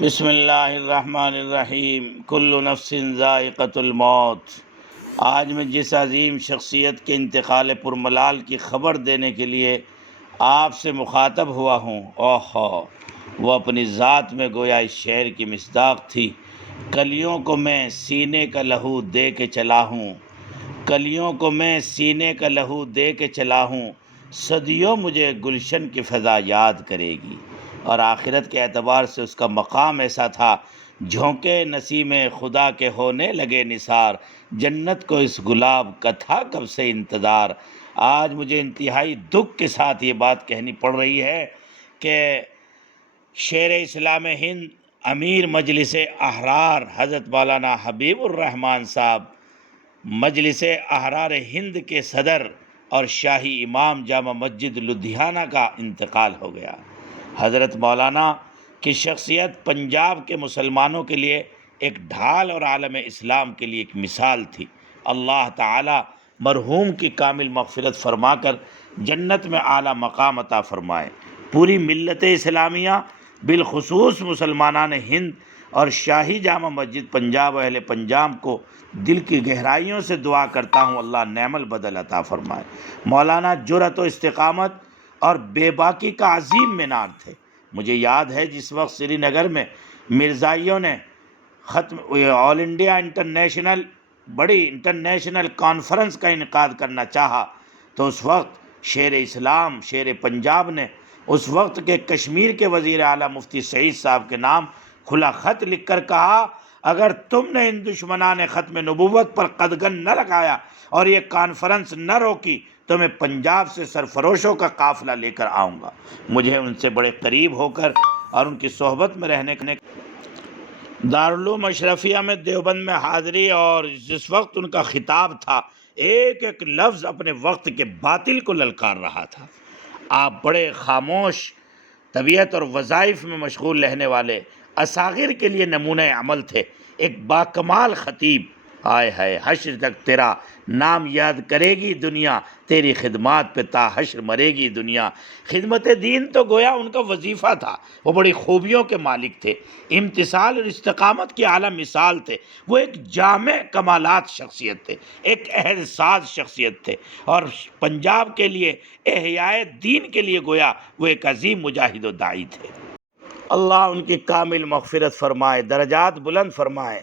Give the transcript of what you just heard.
بسم اللہ الرحمن الرحیم، کل نفس ذائقۃ الموت۔ آج میں جس عظیم شخصیت کے انتقال پرملال کی خبر دینے کے لیے آپ سے مخاطب ہوا ہوں، اوہو، وہ اپنی ذات میں گویا اس شعر کی مصداق تھی۔ کلیوں کو میں سینے کا لہو دے کے چلا ہوں، کلیوں کو میں سینے کا لہو دے کے چلا ہوں، صدیوں مجھے گلشن کی فضا یاد کرے گی۔ اور آخرت کے اعتبار سے اس کا مقام ایسا تھا، جھونکے نسیم خدا کے ہونے لگے نثار، جنت کو اس گلاب کا تھا کب سے انتظار۔ آج مجھے انتہائی دکھ کے ساتھ یہ بات کہنی پڑ رہی ہے کہ شیر اسلام ہند، امیر مجلس احرار حضرت مولانا حبیب الرحمن صاحب، مجلس احرار ہند کے صدر اور شاہی امام جامع مسجد لدھیانہ کا انتقال ہو گیا۔ حضرت مولانا کی شخصیت پنجاب کے مسلمانوں کے لیے ایک ڈھال اور عالم اسلام کے لیے ایک مثال تھی۔ اللہ تعالی مرحوم کی کامل مغفرت فرما کر جنت میں اعلیٰ مقام عطا فرمائے۔ پوری ملت اسلامیہ، بالخصوص مسلمانان ہند اور شاہی جامع مسجد پنجاب و اہل پنجاب کو دل کی گہرائیوں سے دعا کرتا ہوں، اللہ نعم البدل عطا فرمائے۔ مولانا جرأت و استقامت اور بے باکی کا عظیم مینار تھے۔ مجھے یاد ہے جس وقت سری نگر میں مرزائیوں نے آل انڈیا بڑی انٹرنیشنل کانفرنس کا انعقاد کرنا چاہا، تو اس وقت شیر اسلام، شیر پنجاب نے اس وقت کے کشمیر کے وزیر اعلیٰ مفتی سعید صاحب کے نام کھلا خط لکھ کر کہا، اگر تم نے ان دشمنان ختم نبوت پر قدغن نہ لگایا اور یہ کانفرنس نہ روکی تو میں پنجاب سے سرفروشوں کا قافلہ لے کر آؤں گا۔ مجھے ان سے بڑے قریب ہو کر اور ان کی صحبت میں رہنے کے دارالعلوم اشرفیہ میں دیوبند میں حاضری، اور جس وقت ان کا خطاب تھا، ایک ایک لفظ اپنے وقت کے باطل کو للکار رہا تھا۔ آپ بڑے خاموش طبیعت اور وظائف میں مشغول رہنے والے اصاغر کے لیے نمونہ عمل تھے، ایک باکمال خطیب۔ آئے ہائے، حشر تک تیرا نام یاد کرے گی دنیا، تیری خدمات پہ تا حشر مرے گی دنیا۔ خدمت دین تو گویا ان کا وظیفہ تھا۔ وہ بڑی خوبیوں کے مالک تھے، امتثال اور استقامت کی اعلیٰ مثال تھے۔ وہ ایک جامع کمالات شخصیت تھے، ایک عہد ساز شخصیت تھے، اور پنجاب کے لیے احیاء دین کے لیے گویا وہ ایک عظیم مجاہد و داعی تھے۔ اللہ ان کی کامل مغفرت فرمائے، درجات بلند فرمائے۔